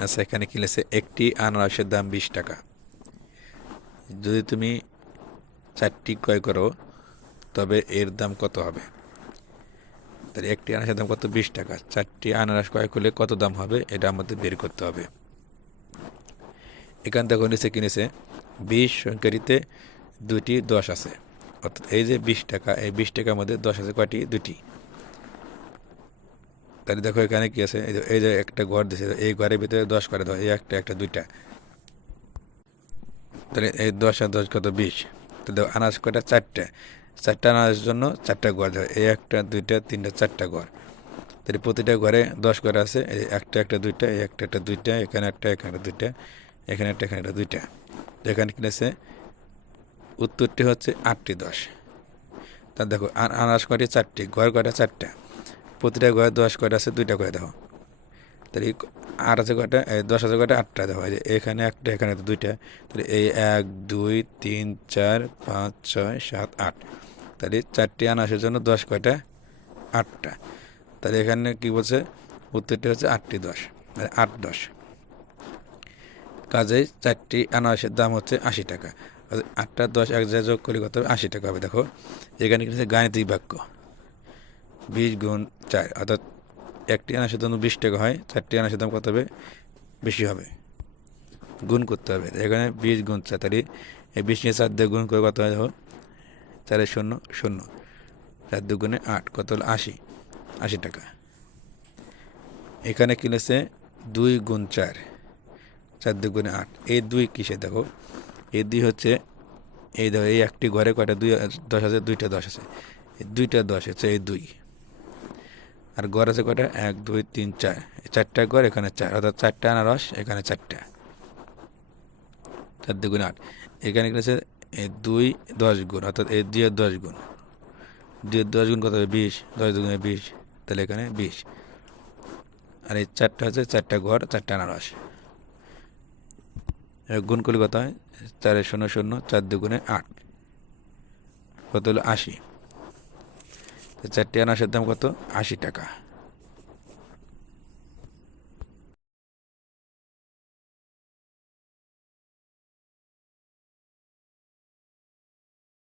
আচ্ছা এখানে কিনেছে একটি আনারসের দাম বিশ টাকা। যদি তুমি চারটি ক্রয় করো, তবে এর দাম কত হবে? তাহলে একটি আনারসের দাম কত? বিশ টাকা। চারটি আনারস ক্রয় করলে কত দাম হবে? এটা আমাদের বের করতে হবে। এখান থেকে নিচে কিনেছে বিশ সংখ্যাটিতে দুটি দশ আছে। অর্থাৎ এই যে বিশ টাকা, এই বিশ টাকার মধ্যে দশ আছে কয়টি? দুটি তাহলে দেখো এখানে কি আছে? এই যে- একটা ঘর দিয়েছে এই ঘরের ভিতরে দশ করে দাও, এই একটা একটা, দুইটা। তাহলে এই দশ আর দশ কত? বিশ। তো দেখো, আনাজ কয়টা? চারটা। চারটা আনাজের জন্য চারটা ঘর দেওয়া এই একটা, দুইটা, তিনটা, চারটা ঘর। তাহলে প্রতিটা ঘরে দশ ঘর আছে, এই একটা একটা, দুইটা, এই একটা একটা, দুইটা, এখানে একটা, এখানে দুইটা, এখানে একটা এখানে একটা, দুইটা। এখানে কিনেছে উত্তরটি হচ্ছে আটটি দশ। তা দেখো আনাজ কয়টি? চারটি। ঘর কয়টা? চারটা। প্রতিটা ঘরে দশ কয়টা আছে, দুইটা করে দেখো তাহলে আট আছে কয়টা? দশ আছে কয়টা? আটটা দেখো এই যে এখানে একটা, এখানে তো দুইটা। তাহলে এই এক, দুই, তিন, চার, পাঁচ, ছয়, সাত, আট। তাহলে চারটি আনাসের জন্য দশ কয়টা? আটটা। তাহলে এখানে কি বলছে? উত্তরটি হচ্ছে আটটি দশ। মানে আট দশ। কাজেই চারটি আনারসের দাম হচ্ছে আশি টাকা। আটটা দশ এক জায়গায় যোগ করে কত আশি টাকা হবে। দেখো, এখানে কিন্তু গাণিতিক বাক্য। বিশ গুণ চার, অর্থাৎ একটি আনারসের দাম বিশ টাকা হয় চারটি আনারসের দাম কত হবে? বেশি হবে। গুণ করতে হবে। এখানে বিশ গুণ চার, তাহলে এই বিশ নিয়ে চার দিয়ে গুণ করে কত হয় চারের শূন্য শূন্য। চার দুগুণে আট, কত হলো? আশি আশি টাকা। এখানে কিনেছে দুই গুণ চার চার দুগুণে আট। এই দুই কিসে দেখো? এই দুই হচ্ছে, এই দেখো, এই একটি ঘরে কয়টা? দুই, দশ আছে, দুইটা দশ আছে। এই দুইটা দশ হচ্ছে এই দুই। আর ঘর আছে কয়টা? এক, দুই, তিন, চার। চারটা ঘর এখানে চার। অর্থাৎ চারটা আনারস, এখানে চারটা। চার দুগুণে আট। এখানে এই দুই, দশ গুণ। অর্থাৎ এই দুইয়ের দশ গুণ। দুইয়ের দশ গুণ কত হবে? বিশ। দশ দুগুণে বিশ। তাহলে এখানে বিশ। আর এই চারটা হচ্ছে চারটা ঘর চারটা আনারস। গুণ করলে কত হয়? চারে শূন্য শূন্য, চার দুগুণে আট। কত হলো? আশি। চারটি আনাসের দাম কত? আশি টাকা।